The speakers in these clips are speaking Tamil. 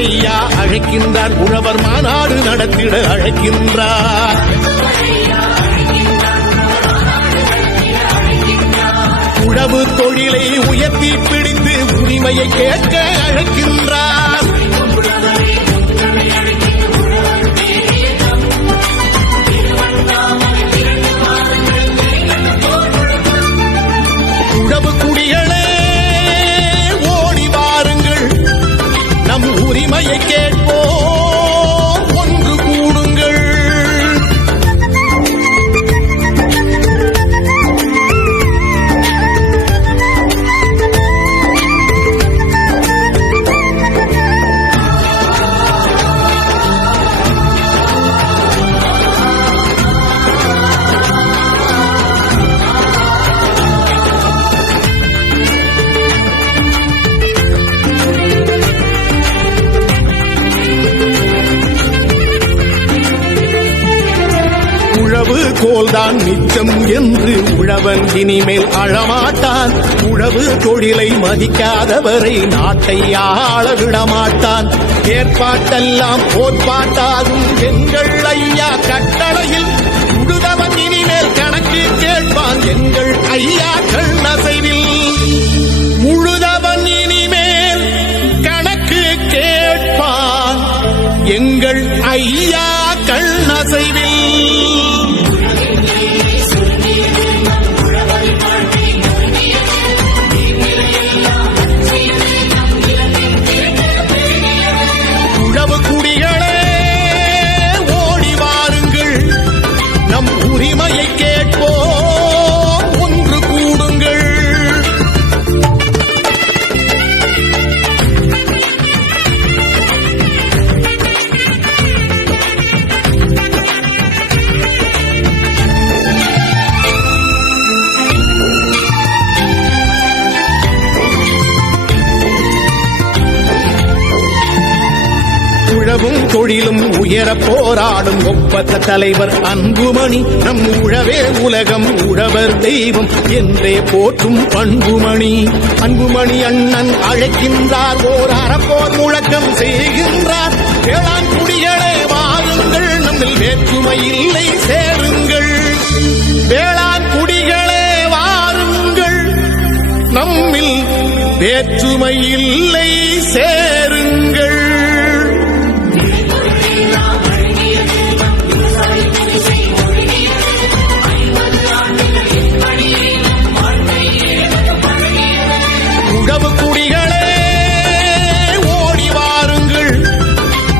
மருத்துவரையா அழைக்கின்றார், உழவர் மாநாடு நடத்திட அழைக்கின்றார். உழவு தொழிலை உயர்த்தி பிடித்து உரிமையை கேட்க அழைக்கின்றார். உழவு குடிகளே ஓடி வாருங்கள், நம் உரிமையை கேட்போம், ஒன்று கூடுங்கள். உழவு கோல்தான் மிச்சம் என்று உழவன் இனிமேல் அழமாட்டான். உழவு தொழிலை மதிக்காதவரை நாட்டை ஆள விடமாட்டான். ஏற்பாட்டெல்லாம் போர்ப்பாட்டாகும் எங்கள் ஐயா கட்டளையில் உழுதவன் இனிமேல் கணக்கு கேட்பான். எங்கள் ஐயா கண்ணசைவில் உழுதவன் இனிமேல் கணக்கு கேட்பான். எங்கள் ஐயா கண்ணசைவில் உழவு குடிகளே ஓடி வாருங்கள், நம் உரிமையை கேட்போம், ஒன்று கூடுங்கள். உழவும் தொழிலும் உயர போராடும் ஒப்பற்ற தலைவர் அன்புமணி. நம் உழவே உலகம், உழவர் தெய்வம் என்றே போற்றும் பண்புமணி. அன்புமணி அண்ணன் அழைக்கின்றார், ஓர் அறப்போர் முழக்கம் செய்கின்றார். வேளாண் குடிகளே வாருங்கள், நம்மில் வேற்றுமை இல்லை சேருங்கள். வேளாண் குடிகளே வாருங்கள், நம்மில் வேற்றுமை இல்லை சேருங்கள். உழவு குடிகளே ஓடி வாருங்கள்,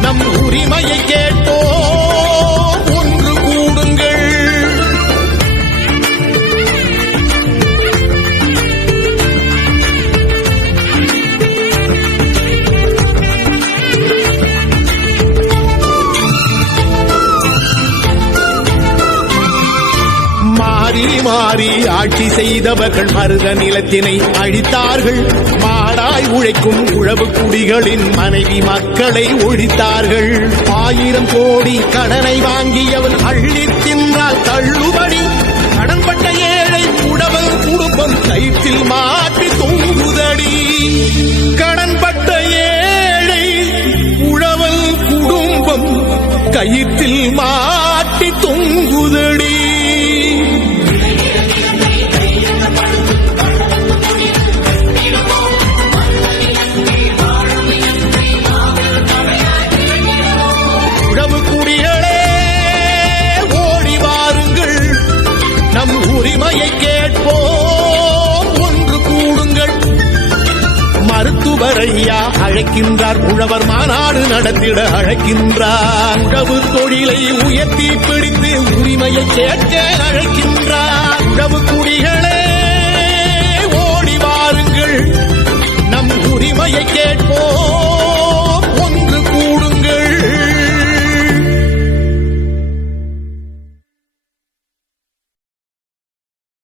நம் உரிமையை கேட்போம், ஒன்று கூடுங்கள். மாறி மாறி ஆட்சி செய்தவர்கள் மருத நிலத்தினை அழித்தார்கள். மாடாய் உழைக்கும் உழவு குடிகளின் மனைவி மக்களை ஒழித்தார்கள். 1000 கோடி கடனை வாங்கியவன் அள்ளி தின்றால் தள்ளுபடி. கடன்பட்ட ஏழை உழவன் குடும்பம் கயிற்றில் மாட்டி தொங்குதடி. கடன்பட்ட ஏழை உழவன் குடும்பம் கயிற்றில் மாட்டி தொங்குதடி. உழவு குடிகளே ஓடி வாருங்கள், நம் உரிமையை கேட்போம், ஒன்று கூடுங்கள். மருத்துவரையா அழைக்கின்றார், உழவர் மாநாடு நடத்திட அழைக்கின்றார். உழவு தொழிலை உயர்த்தி பிடித்து உரிமையை கேட்க அழைக்கின்றார். உழவு குடிகளே